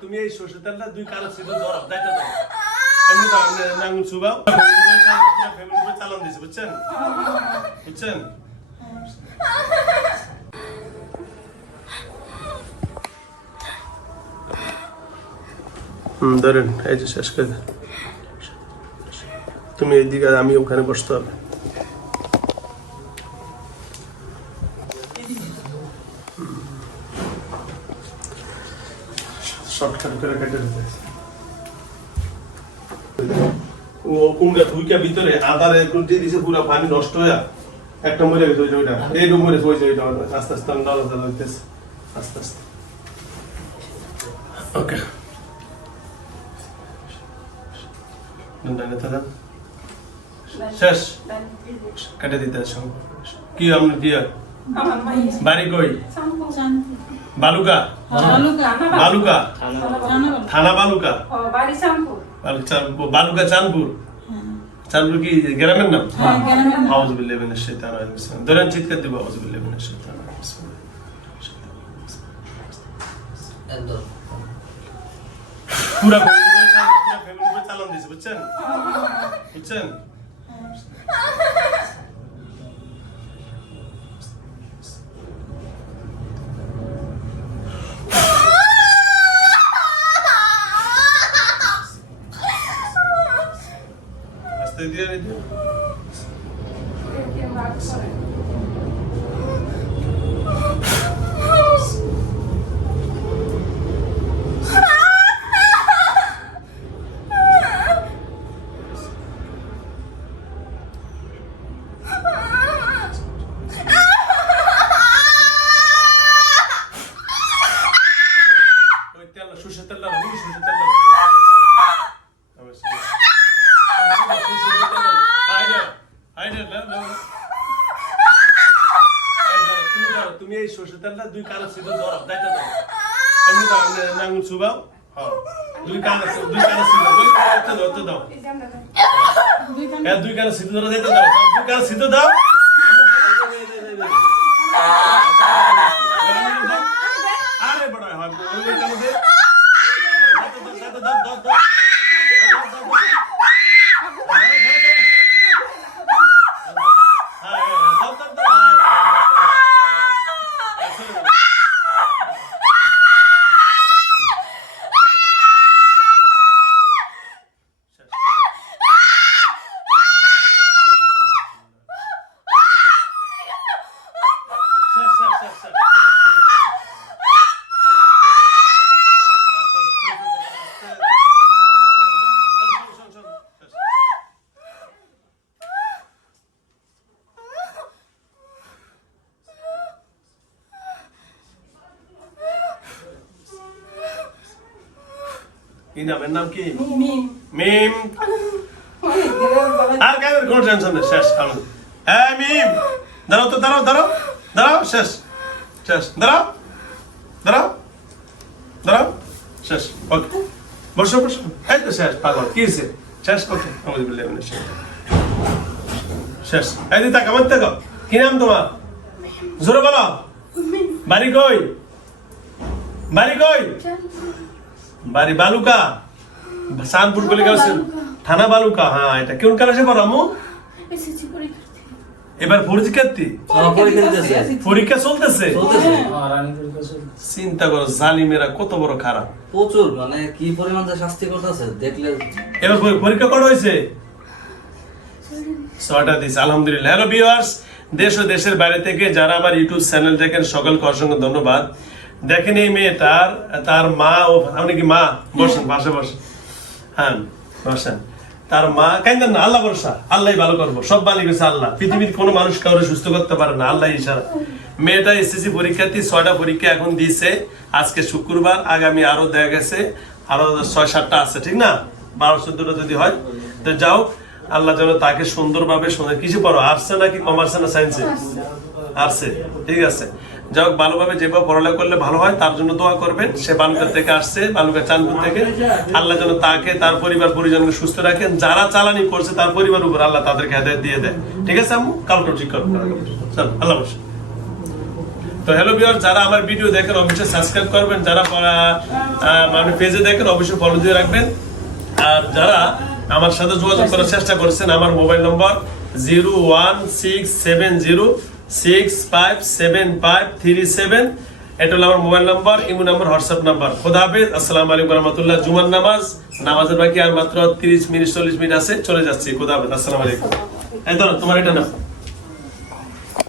তুমি এই সরষের তেলটা দুই কারও ছিল ধরো দাইতে দাও। বুঝছেন? বুঝছেন? ধরেন, এই যে শেষ করে তুমি এইদিকে, আমি ওখানে বসতে হবে। শর্টকাট করে কেটে দিতে ও কুমড়া ধুইকা ভিতরে আদার একটু দিয়ে দিছে পুরো পানি নষ্ট হয়ে একটা মরে গেছে ওইটা ওইটা এইটু মরে গেছে ওইটা ওইটা আস্তে আস্তে আমি নড়া চড়া হইতেছে। আস্তে আস্তে। ওকে। শেষ। কেটে দিতে আছে কি আপনি দিয়ে? বাড়ি কই? বালুকা? বালুকা। বালুকা? থানা বালুকা। ও বাড়ি শ্যামপুর। বালু- চান- বালুকা চাঁদপুর? চাঁদপুর কি গ্রামের নাম? হ্যাঁ মিনাশ শাইতানির রাজিম। ধরেন চিৎকার দিব শাইতানির রাজিম। একদম। পুরা ফ্যামিলি চালান দিছে বুঝছেন? বুঝছেন? আস্তে দিয়ে নিতে ওই তেল সরষের তেল দাও বুঝি সরষের তেল দাও আমার সরষের তেল দাও। হাইডা, হাইডা, দাও, দাও। এই দাও, তুমি এই সরষের তেলটা দুই কারও ছিল ধরো, দাইতে দাও এমনি দাও দুই কারও দুই ছিল বলি দাও। দুই ধরে দিতে দাও। দুই দাও। দাও। কি নামের নাম কি? মিম। আর কাদের কোনো টেনশন নেই শেষ আমি হ্যাঁ মিম। দাঁড়াও তো দাঁড়াও দাঁড়াও। দাঁড়াও শেষ শেষ। দাঁড়াও দাঁড়াও দাঁড়াও শেষ ওকে। বসো বসো। এই তো শেষ পাগল। কি হয়েছে? শেষ ওকে আমাদের বললে শেষ। শেষ। এই কেমন থাকো কি নাম তোমার? জোরে বলো। বাড়ি কই? বাড়ি কই? বাড়ি বালুকা? শানপুর বলে গেছেন থানা বালুকা? হ্যাঁ এটা কোন ক্লাসে পড়ো আম্মু এবার পরীক্ষার্থী পরীক্ষা চলতেছে? চিন্তা করো জালিমেরা কত বড় খারাপ। প্রচুর মানে কি পরিমাণ শাস্তি করতেছে দেখলে এবার পরীক্ষা করা হয়েছে? ছয়টা দিস আলহামদুলিল্লাহ। হ্যালো ভিউয়ার্স দেশ ও দেশের বাইরে থেকে যারা আমার ইউটিউব চ্যানেল দেখেন সকলকে অসংখ্য ধন্যবাদ। দেখেন এই মেয়েটার তার মা ও আপনি কি মা? বসেন পাশে বসেন। হ্যাঁ বসেন। তার মা কেন না, আল্লাহ ভরসা আল্লাহ ভালো করব। সব মালিক হচ্ছে আল্লাহ। পৃথিবীর কোনো মানুষ কাউরে সুস্থ করতে পারে না আল্লাহ ইশারা। মেয়েটা এসএসসি পরীক্ষার্থী, ছয়টা পরীক্ষা এখন দিয়েছে। আজকে শুক্রবার, আগামী আরও দেখা গেছে। আরও ছয়, সাতটা আছে, ঠিক না? বারো, চোদ্দটা যদি হয়, তো যাও, আল্লাহ যেন তাকে সুন্দরভাবে সুন্দর কিছু পড়ো আর্টসে নাকি কমার্সে না সায়েন্সে আর্টসে ঠিক আছে। যাই হোক ভালোভাবে যেভাবে পড়ালেখা করলে ভালো হয়, তার জন্য দোয়া করবেন। সে বালুকা থেকে আসছে, বালুকা চাঁদপুর থেকে। আল্লাহ যেন তাকে, তার পরিবার, পরিজনকে সুস্থ রাখেন। যারা চালানি করছে, তার পরিবার উপর আল্লাহ তাদেরকে হেদায়ত দিয়ে দেয় ঠিক আছে, আম্মু? কালকে ঠিক করো চল, আল্লাহ তো হ্যালো বিয়ার যারা আমার ভিডিও দেখেন, অবশ্যই সাবস্ক্রাইব করবেন। যারা মানে পেজে দেখেন, অবশ্যই ফলো দিয়ে রাখবেন। আর যারা আমার সাথে যোগাযোগ করার চেষ্টা করছেন, আমার mobile number zero one six seven zero six five seven five three seven এটা হলো আমার mobile number imo number WhatsApp number খোদা হাফেজ, আসসালামু আলাইকুম রহমতুল্লাহ। জুমার নামাজ, নামাজের বাকি আর মাত্র তিরিশ মিনিট, চল্লিশ মিনিট আছে, চলে যাচ্ছি। খোদা হাফেজ, আসসালামু আলাইকুম। এই ধরো, তোমার এটা না